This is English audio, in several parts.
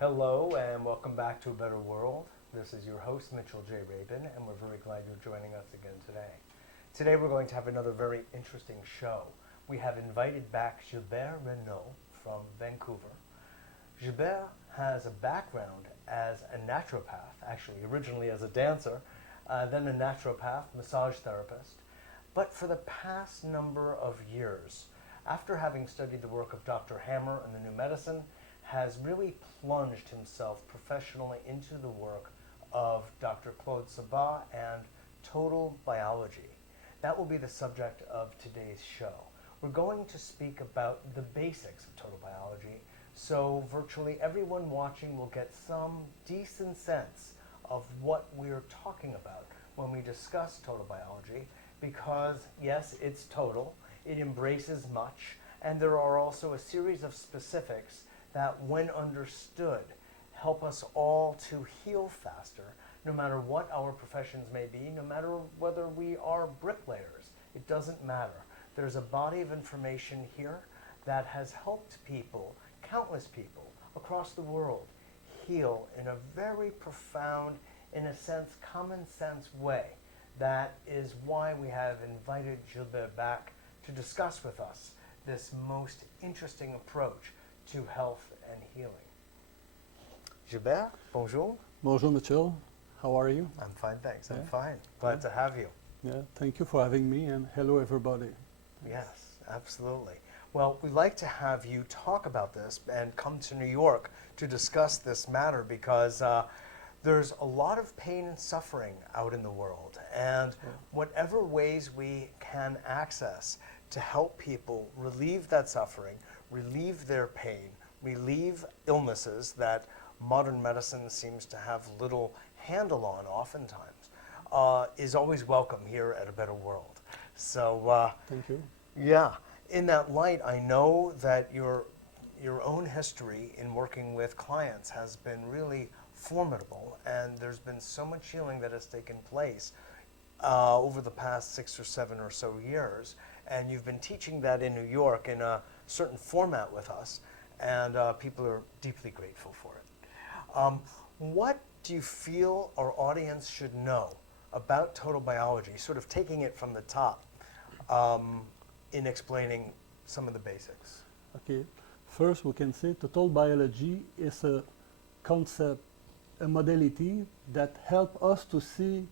Hello and welcome back to A Better World. This is your host, Mitchell J. Rabin, and we're very glad you're joining us again today. Today we're going to have another very interesting show. We have invited back Gilbert Renaud from Vancouver. Gilbert has a background as a naturopath, actually originally as a dancer, then a naturopath, massage therapist. But for the past number of years, after having studied the work of Dr. Hammer and the new medicine, has really plunged himself professionally into the work of Dr. Claude Sabat and total biology. That will be the subject of today's show. We're going to speak about the basics of total biology, so virtually everyone watching will get some decent sense of what we're talking about when we discuss total biology, because yes, it's total, it embraces much, and there are also a series of specifics that, when understood, help us all to heal faster, no matter what our professions may be, no matter whether we are bricklayers. It doesn't matter. There's a body of information here that has helped people, countless people, across the world heal in a very profound, in a sense, common sense way. That is why we have invited Gilbert back to discuss with us this most interesting approach to health and healing. Gilbert, bonjour. Bonjour, Mitchell. How are you? I'm fine, thanks. I'm Yeah. fine. Glad to have you. Yeah, thank you for having me, and hello, everybody. Yes, absolutely. Well, we'd like to have you talk about this and come to New York to discuss this matter because there's a lot of pain and suffering out in the world, and whatever ways we can access to help people relieve that suffering, relieve their pain, relieve illnesses that modern medicine seems to have little handle on oftentimes, is always welcome here at A Better World. So, Thank you. yeah, in that light, I know that your own history in working with clients has been really formidable, and there's been so much healing that has taken place over the past 6 or 7 or so years, and you've been teaching that in New York in a certain format with us, and people are deeply grateful for it. What do you feel our audience should know about total biology, sort of taking it from the top in explaining some of the basics? Okay. First, we can say total biology is a concept, a modality that helps us to see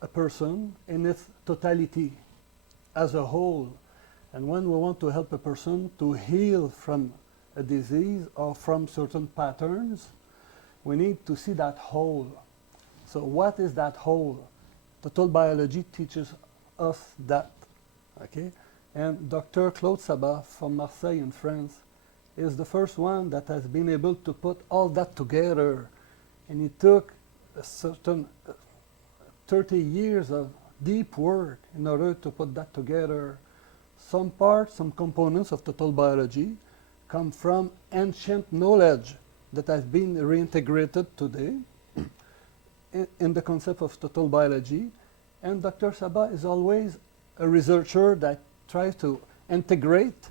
a person in its totality as a whole. And when we want to help a person to heal from a disease or from certain patterns, we need to see that whole. So what is that whole? Total biology teaches us that. Okay? And Dr. Claude Sabat from Marseille in France is the first one that has been able to put all that together. And it took a certain 30 years of deep work in order to put that together. Some parts, some components of total biology come from ancient knowledge that has been reintegrated today in the concept of total biology. And Dr. Sabat is always a researcher that tries to integrate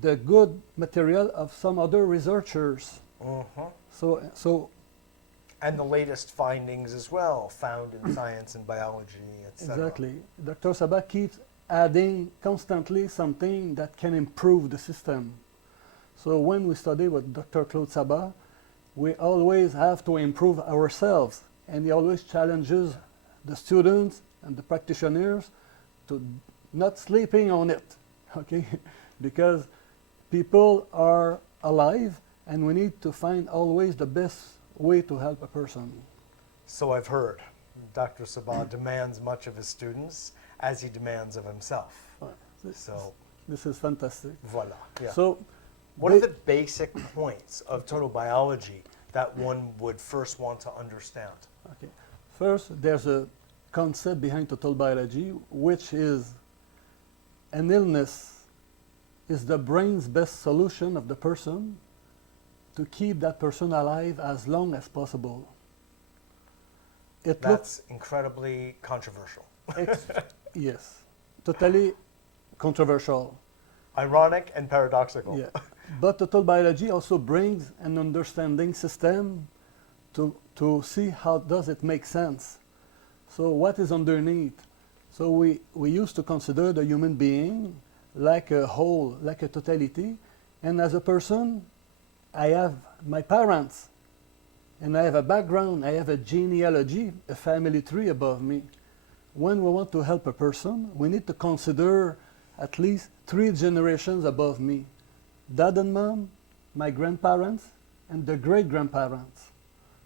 the good material of some other researchers. So And the latest findings as well, found in science and biology, etc. exactly. Dr. Sabat keeps adding constantly something that can improve the system. So when we study with Dr. Claude Sabat, we always have to improve ourselves, and he always challenges the students and the practitioners to not sleeping on it, okay? Because people are alive, and we need to find always the best way to help a person. So I've heard Dr. Sabat demands much of his students as he demands of himself. This is fantastic. Voila. Yeah. So, what are the basic points of total biology that one would first want to understand? okay. First, there's a concept behind total biology, which is an illness is the brain's best solution of the person to keep that person alive as long as possible. That's incredibly controversial. Yes, totally controversial. Ironic and paradoxical. Yeah. But total biology also brings an understanding system to see how does it make sense. So what is underneath? So we used to consider the human being like a whole, like a totality. And as a person, I have my parents, and I have a background, I have a genealogy, a family tree above me. When we want to help a person, we need to consider at least 3 generations above me. Dad and mom, my grandparents, and the great-grandparents.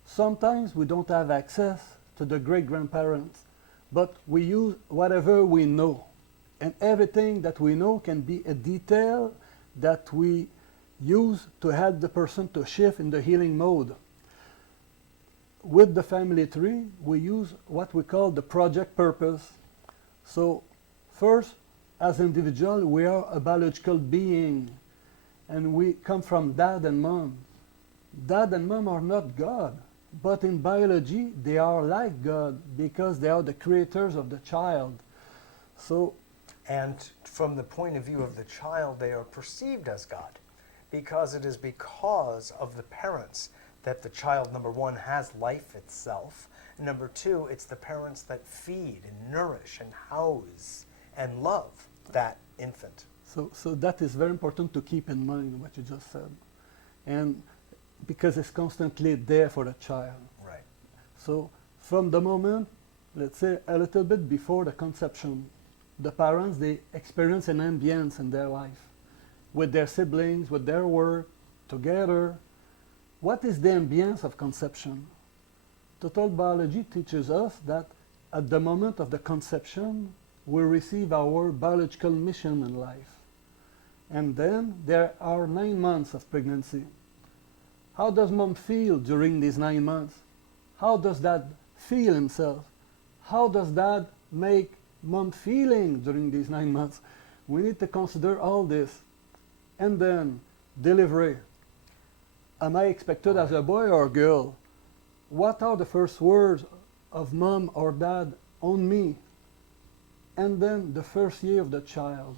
Sometimes we don't have access to the great-grandparents, but we use whatever we know. And everything that we know can be a detail that we use to help the person to shift in the healing mode. With the family tree, we use what we call the project purpose. So first, as individual, we are a biological being, and we come from dad and mom. Dad and mom are not God, but in biology, they are like God because they are the creators of the child. So, and from the point of view of the child, they are perceived as God, because it is because of the parents that the child, number one, has life itself. And number two, it's the parents that feed and nourish and house and love that infant. So that is very important to keep in mind what you just said. And because it's constantly there for the child. Right. So from the moment, let's say a little bit before the conception, the parents, they experience an ambience in their life with their siblings, with their work, together. What is the ambience of conception? Total biology teaches us that at the moment of the conception, we receive our biological mission in life. And then there are 9 months of pregnancy. How does mom feel during these 9 months? How does dad feel himself? How does dad make mom feeling during these 9 months? We need to consider all this. And then delivery. Am I expected as a boy or a girl? What are the first words of mom or dad on me? And then the first year of the child.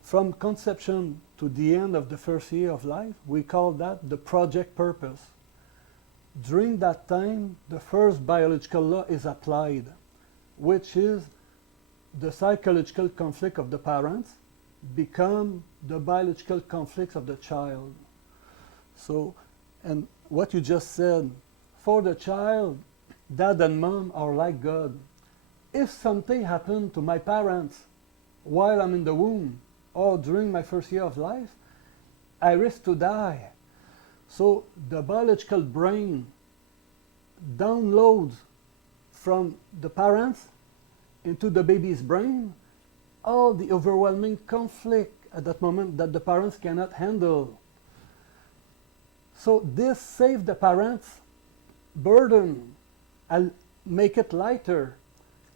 From conception to the end of the first year of life, we call that the project purpose. During that time, the first biological law is applied, which is the psychological conflict of the parents become the biological conflicts of the child. So, and what you just said, for the child, dad and mom are like God. If something happened to my parents while I'm in the womb or during my first year of life, I risk to die. So the biological brain downloads from the parents into the baby's brain all the overwhelming conflict at that moment that the parents cannot handle. So this saves the parents' burden and make it lighter.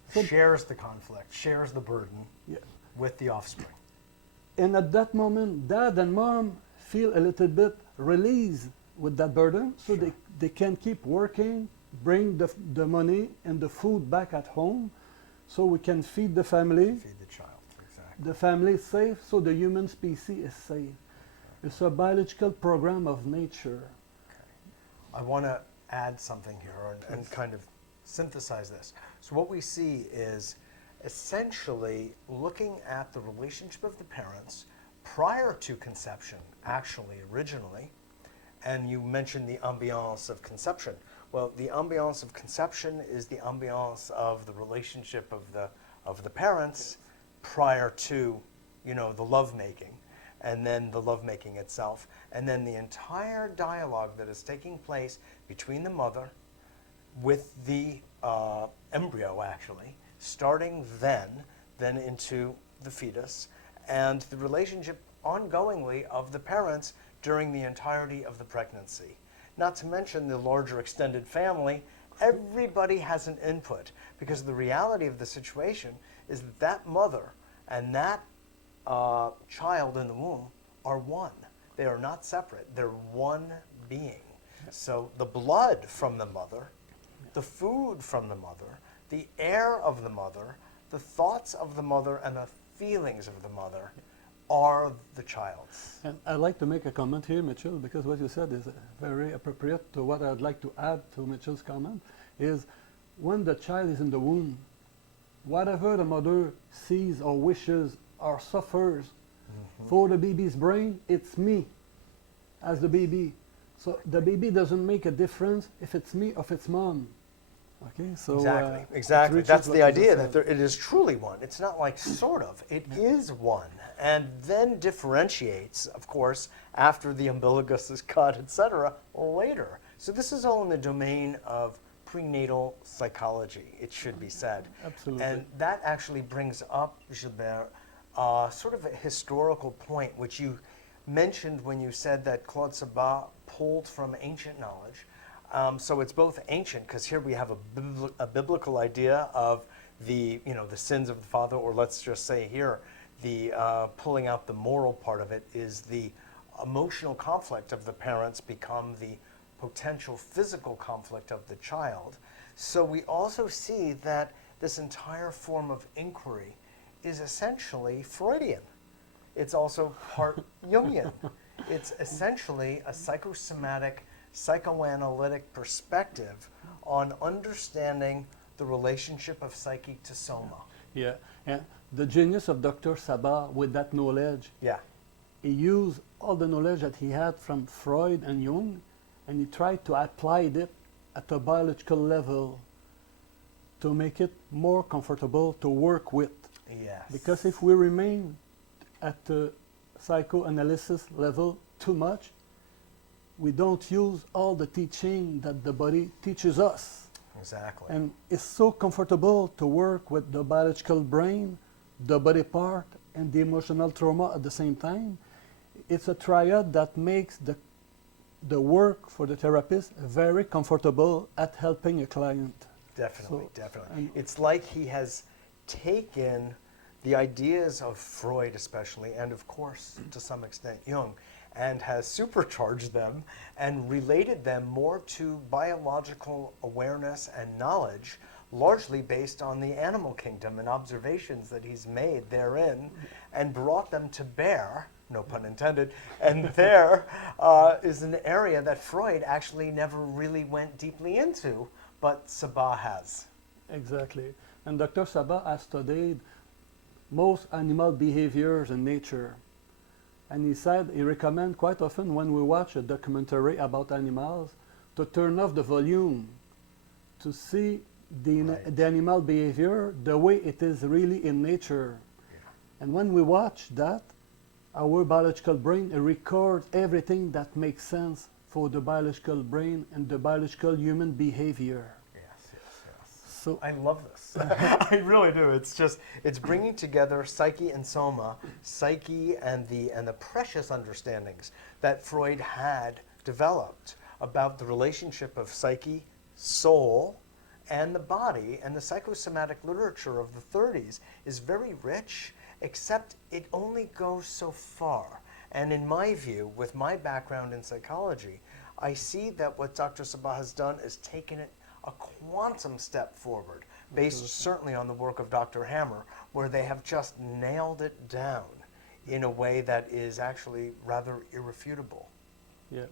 So shares the conflict, shares the burden yeah. with the offspring. And at that moment, dad and mom feel a little bit released with that burden, so Sure. they can keep working, bring the money and the food back at home, so we can feed the family. Feed the child, exactly. The family is safe, so the human species is safe. It's a biological program of nature. Okay. I want to add something here and kind of synthesize this. So what we see is essentially looking at the relationship of the parents prior to conception, actually, originally, and you mentioned the ambience of conception. Well, the ambience of conception is the ambience of the relationship of the parents prior to, you know, the lovemaking, and then the lovemaking itself, and then the entire dialogue that is taking place between the mother with the embryo, actually, starting then into the fetus, and the relationship ongoingly of the parents during the entirety of the pregnancy. Not to mention the larger extended family. Everybody has an input, because the reality of the situation is that that mother and that child in the womb are one. They are not separate. They're one being. So the blood from the mother, the food from the mother, the air of the mother, the thoughts of the mother, and the feelings of the mother are the child's. And I'd like to make a comment here, Mitchell, because what you said is very appropriate to what I'd like to add to Mitchell's comment, is when the child is in the womb, whatever the mother sees or wishes or suffers for the baby's brain, it's me as the baby. So the baby doesn't make a difference if it's me or if it's mom. Okay, so exactly. That's the idea, that it is truly one. It's not like sort of. It is one, and then differentiates, of course, after the umbilicus is cut, etc. later. So this is all in the domain of prenatal psychology, it should be said. Absolutely. And that actually brings up, Gilbert, sort of a historical point, which you mentioned when you said that Claude Sabat pulled from ancient knowledge. So it's both ancient, because here we have a biblical idea of the sins of the father, or let's just say here, the pulling out the moral part of it is the emotional conflict of the parents become the potential physical conflict of the child. So we also see that this entire form of inquiry is essentially Freudian. It's also part Jungian. It's essentially a psychosomatic, psychoanalytic perspective on understanding the relationship of psyche to soma. Yeah, and the genius of Dr. Sabat with that knowledge, he used all the knowledge that he had from Freud and Jung, and he tried to apply it at a biological level to make it more comfortable to work with. Yes. Because if we remain at the psychoanalysis level too much, we don't use all the teaching that the body teaches us. Exactly. And it's so comfortable to work with the biological brain, the body part, and the emotional trauma at the same time. It's a triad that makes the work for the therapist very comfortable at helping a client. Definitely, So, definitely. It's like he has taken the ideas of Freud especially, and of course, to some extent, Jung, and has supercharged them and related them more to biological awareness and knowledge, largely based on the animal kingdom and observations that he's made therein, and brought them to bear, no pun intended, and there is an area that Freud actually never really went deeply into, but Sabat has. Exactly. And Dr. Sabat has studied most animal behaviors in nature. And he said he recommends quite often when we watch a documentary about animals to turn off the volume to see the animal behavior the way it is really in nature. Yeah. And when we watch that, our biological brain records everything that makes sense for the biological brain and the biological human behavior. So I love this. I really do. It's bringing together psyche and soma, psyche and the precious understandings that Freud had developed about the relationship of psyche, soul, and the body. And the psychosomatic literature of the 30s is very rich, except it only goes so far. And in my view, with my background in psychology, I see that what Dr. Sabat has done is taken it a quantum step forward, based certainly on the work of Dr. Hammer, where they have just nailed it down in a way that is actually rather irrefutable. Yeah.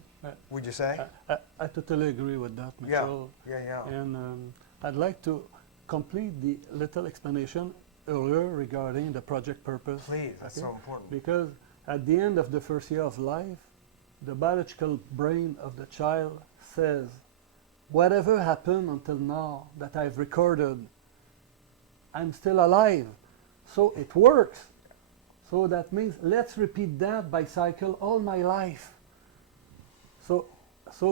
Would you say? I totally agree with that, Mitchell. Yeah. And I'd like to complete the little explanation earlier regarding the project purpose. Please, that's so important. Because at the end of the first year of life, the biological brain of the child says, whatever happened until now that I've recorded, I'm still alive. So it works. So that means let's repeat that by cycle all my life. So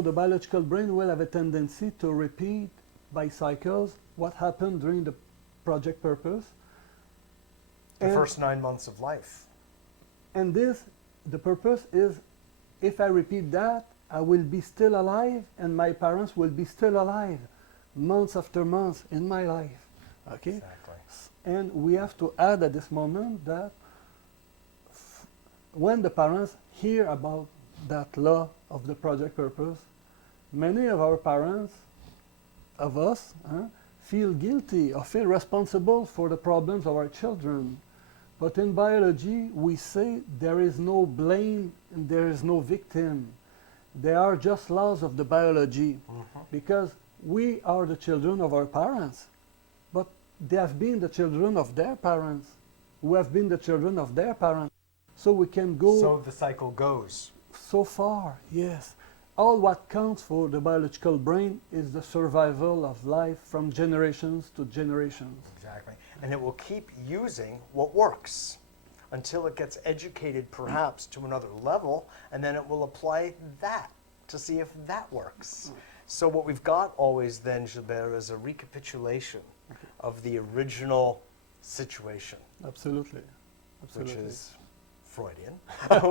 the biological brain will have a tendency to repeat by cycles what happened during the project purpose. The first 9 months of life. And the purpose is, if I repeat that, I will be still alive, and my parents will be still alive, months after months in my life. Okay? Exactly. And we have to add at this moment that when the parents hear about that law of the project purpose, many of our parents, of us, feel guilty or feel responsible for the problems of our children. But in biology, we say there is no blame and there is no victim. They are just laws of the biology, because we are the children of our parents, but they have been the children of their parents, who have been the children of their parents. So we can go So the cycle goes. so far, yes. All what counts for the biological brain is the survival of life from generations to generations. Exactly. And it will keep using what works until it gets educated perhaps to another level, and then it will apply that to see if that works. So what we've got always then, Gilbert, is a recapitulation of the original situation, Absolutely. which Absolutely. is Freudian,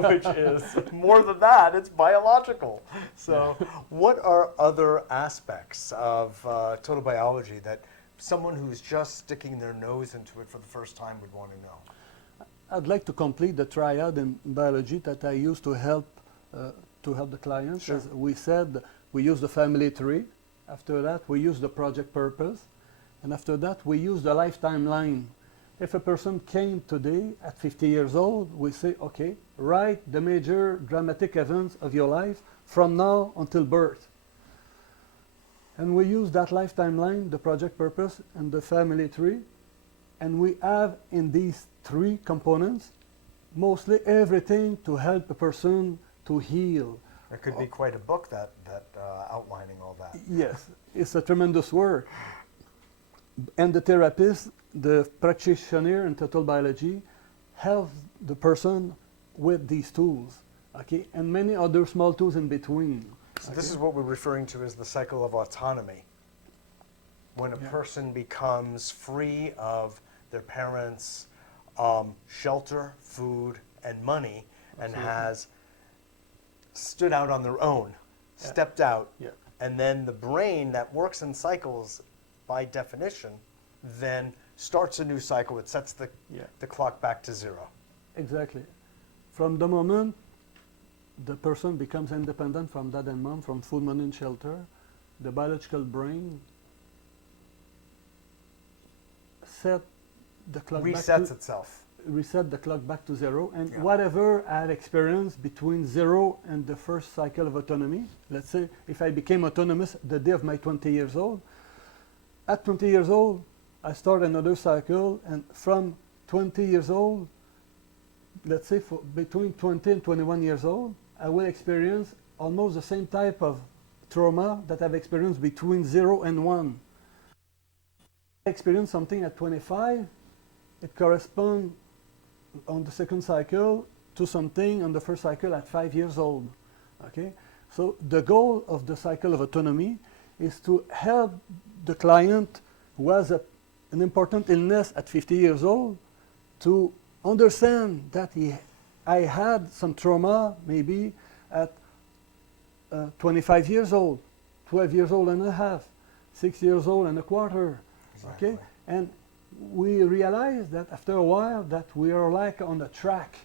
which is more than that, it's biological. So what are other aspects of total biology that someone who's just sticking their nose into it for the first time would want to know? I'd like to complete the triad in biology that I use to help the clients. Sure. As we said, we use the family tree. After that, we use the project purpose. And after that, we use the lifetime line. If a person came today at 50 years old, we say, okay, write the major dramatic events of your life from now until birth. And we use that lifetime line, the project purpose, and the family tree. And we have in these three components mostly everything to help a person to heal. It could be quite a book that outlining all that. Yes, it's a tremendous work. And the therapist, the practitioner in total biology, helps the person with these tools, okay, and many other small tools in between. So this is what we're referring to as the cycle of autonomy. When a person becomes free of their parents' shelter, food, and money, and has stood out on their own, stepped out, and then the brain that works in cycles, by definition, then starts a new cycle. It sets the clock back to zero. Exactly. From the moment the person becomes independent from dad and mom, from food, money, and shelter, the biological brain set the clock Resets itself. reset the clock back to zero, and whatever I had experienced between zero and the first cycle of autonomy, let's say if I became autonomous the day of my 20 years old, at 20 years old I start another cycle, and from 20 years old, let's say for between 20 and 21 years old, I will experience almost the same type of trauma that I've experienced between 0 and 1. I experience something at 25, it corresponds on the second cycle to something on the first cycle at 5 years old. Okay? So the goal of the cycle of autonomy is to help the client who has an important illness at 50 years old to understand that I had some trauma maybe at 25 years old, 12 years old and a half, 6 years old and a quarter. Exactly. Okay? And we realize that after a while that we are like on a track.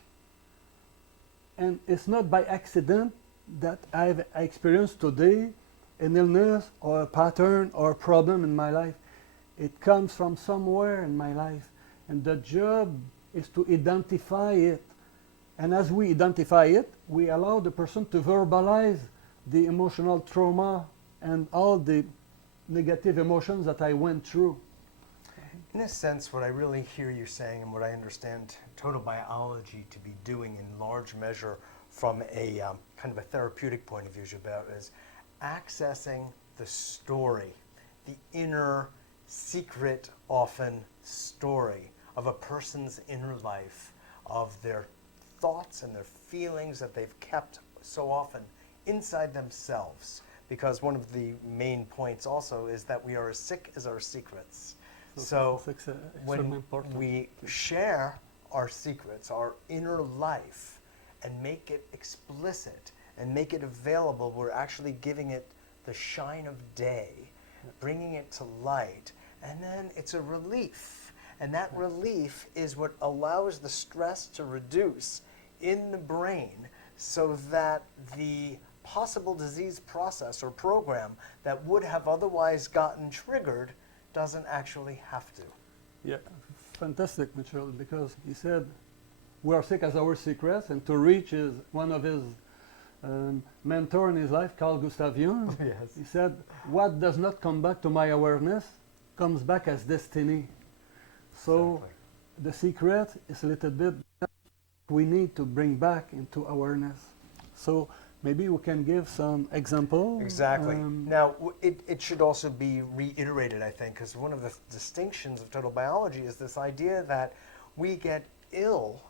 And it's not by accident that I experienced today an illness or a pattern or a problem in my life. It comes from somewhere in my life. And the job is to identify it. And as we identify it, we allow the person to verbalize the emotional trauma and all the negative emotions that I went through. In a sense, what I really hear you saying and what I understand total biology to be doing in large measure from a kind of a therapeutic point of view, Gilbert, is accessing the story, the inner secret, often story of a person's inner life, of their thoughts and their feelings that they've kept so often inside themselves. Because one of the main points also is that we are as sick as our secrets. So when we share our secrets, our inner life, and make it explicit and make it available, we're actually giving it the shine of day, bringing it to light, and then it's a relief. And that relief is what allows the stress to reduce in the brain so that the possible disease process or program that would have otherwise gotten triggered doesn't actually have to. Yeah, fantastic, Mitchell, because he said we are sick as our secrets, and to reach is one of his mentor in his life, Carl Gustav Jung. Yes. He said, what does not come back to my awareness comes back as destiny. So Exactly. the secret is a little bit that we need to bring back into awareness. So maybe we can give some example. Exactly. Now, it should also be reiterated, I think, because one of the distinctions of total biology is this idea that we get ill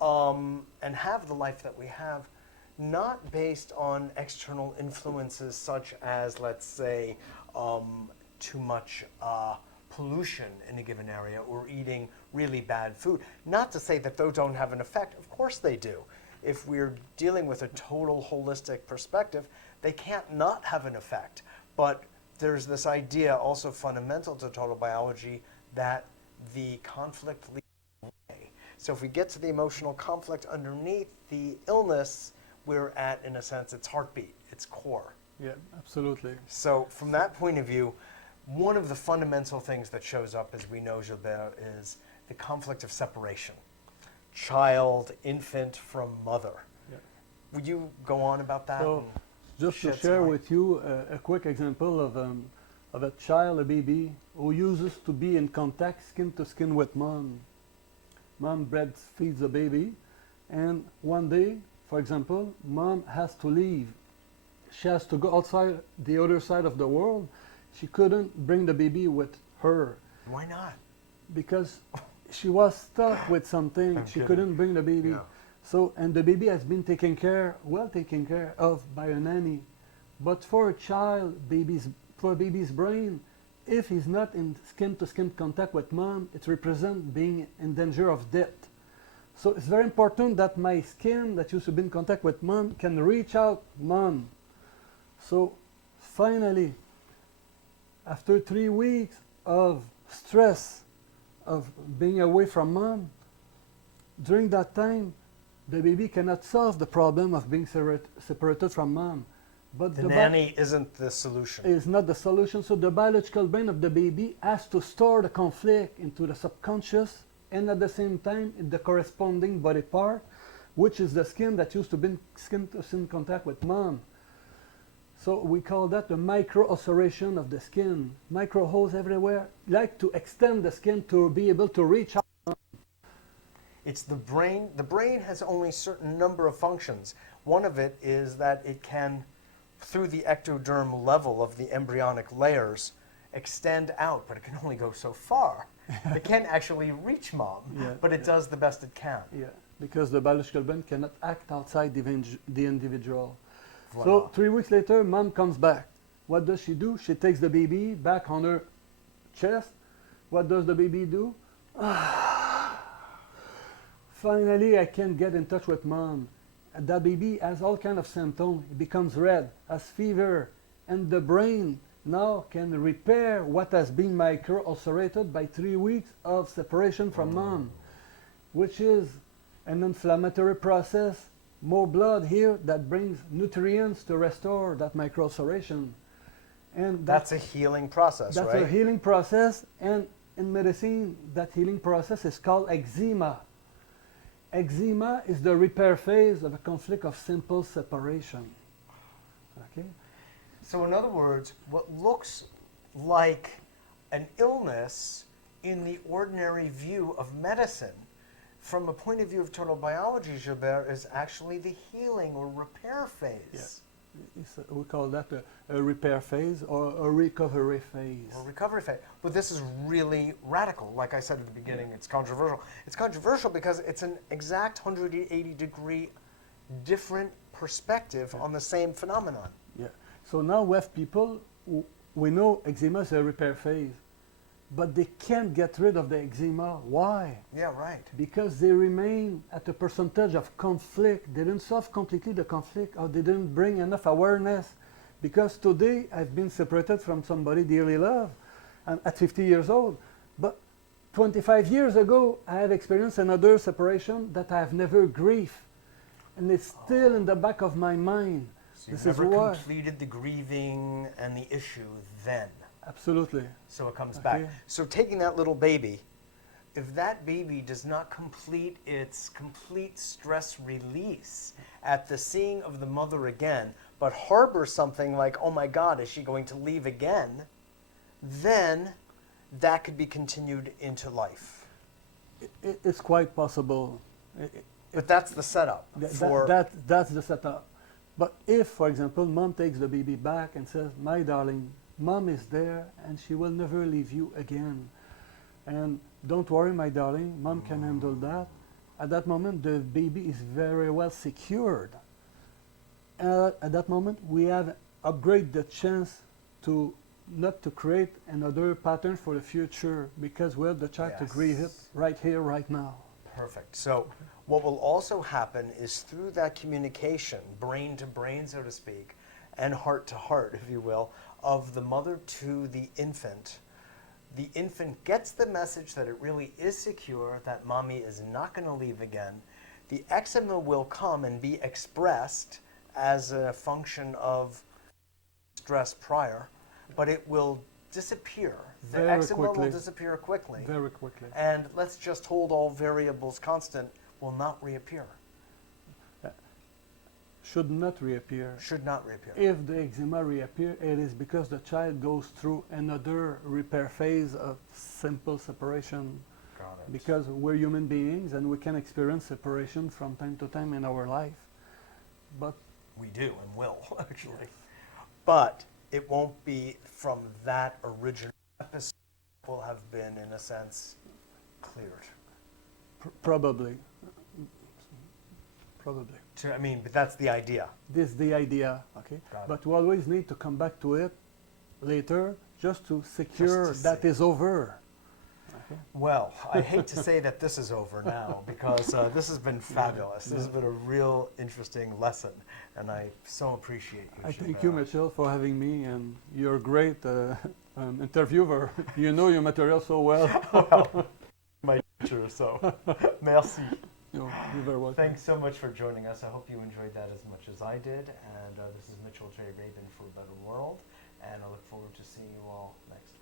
and have the life that we have not based on external influences such as, let's say, too much pollution in a given area or eating really bad food. Not to say that those don't have an effect. Of course they do. If we're dealing with a total holistic perspective, they can't not have an effect. But there's this idea also fundamental to total biology that the conflict leads away. So if we get to the emotional conflict underneath the illness, we're at, in a sense, its heartbeat, its core. Yeah, absolutely. So from that point of view, one of the fundamental things that shows up, as we know, Gilbert, is the conflict of separation. Child, infant from mother. Yeah. Would you go on about that? So, just to shed share some light? with you a quick example of a child, a baby, who uses to be in contact, skin to skin with mom. Mom breastfeeds the baby, and one day, for example, mom has to leave. She has to go outside the other side of the world. She couldn't bring the baby with her Why not? because she was stuck with something. I'm She kidding. couldn't bring the baby. Yeah. So, and the baby has been well taken care of by a nanny. But for a child, for a baby's brain, if he's not in skin-to-skin contact with mom, it represents being in danger of death. So it's very important that my skin that used to be in contact with mom can reach out mom. So finally, after 3 weeks of stress of being away from mom, during that time, the baby cannot solve the problem of being separated from mom. But The nanny isn't the solution. is not the solution. So the biological brain of the baby has to store the conflict into the subconscious and at the same time in the corresponding body part, which is the skin that used to be in skin-to-skin contact with mom. So we call that the micro-ulceration of the skin. Micro holes everywhere, like to extend the skin to be able to reach out. It's the brain. The brain has only a certain number of functions. One of it is that it can, through the ectoderm level of the embryonic layers, extend out, but it can only go so far. It can't actually reach mom, Yeah, but it yeah. does the best it can. Yeah, because the biological brain cannot act outside the individual. Voila. So 3 weeks later, mom comes back. What does she do? She takes the baby back on her chest. What does the baby do? Finally, I can get in touch with mom. And that baby has all kind of symptoms. It becomes red, has fever, and the brain now can repair what has been micro-ulcerated by 3 weeks of separation from mom, which is an inflammatory process, more blood here that brings nutrients to restore that micro-ulceration. And That's a healing process, that's right? a healing process, and in medicine, that healing process is called eczema. Eczema is the repair phase of a conflict of simple separation. Okay? So in other words, what looks like an illness in the ordinary view of medicine, from a point of view of total biology, Gilbert, is actually the healing or repair phase. We call that a repair phase or a recovery phase. Or recovery phase. But this is really radical. Like I said at the beginning, it's controversial. It's controversial because it's an exact 180-degree different perspective on the same phenomenon. Yeah. So now we have people who we know eczema is a repair phase, but they can't get rid of the eczema. Why? Yeah, right. Because they remain at a percentage of conflict. They didn't solve completely the conflict, or they didn't bring enough awareness. Because today I've been separated from somebody dearly loved at 50 years old. But 25 years ago, I have experienced another separation that I have never grieved. And it's still in the back of my mind. So you This never is why. completed the grieving and the issue then. Absolutely. So it comes Okay. back. So taking that little baby if that baby does not complete its complete stress release at the seeing of the mother again, but harbors something like, oh my God, is she going to leave again? Then that could be continued into life. It's quite possible. But that's the setup for... That's the setup. But if, for example, mom takes the baby back and says, my darling, mom is there and she will never leave you again. And don't worry, my darling, mom can handle that. At that moment, the baby is very well secured. At that moment, we have upgraded the chance to not to create another pattern for the future, because we have the child to grieve it right here, right now. Perfect. So what will also happen is through that communication, brain to brain, so to speak, and heart to heart, if you will, of the mother to the infant gets the message that it really is secure, that mommy is not going to leave again. The eczema will come and be expressed as a function of stress prior, but it will disappear. The eczema will disappear quickly. Very quickly. And let's just hold all variables constant, will not reappear. Should not reappear. Should not reappear. If the eczema reappear, it is because the child goes through another repair phase of simple separation. Got it. Because we're human beings and we can experience separation from time to time in our life. But we do and will, actually. But it won't be from that original episode. Will have been, in a sense, cleared. Probably. I mean, but that's the idea. This is the idea, okay? But we always need to come back to it later just to secure that is over. Okay? Well, I hate to say that this is over now, because this has been fabulous. This has been a real interesting lesson, and I so appreciate you. I thank you, Mitchell, for having me, and you're a great interviewer. You know your material so well. Well, my teacher, so merci. You're very welcome. Thanks so much for joining us. I hope you enjoyed that as much as I did. And this is Mitchell J. Rabin for A Better World. And I look forward to seeing you all next week.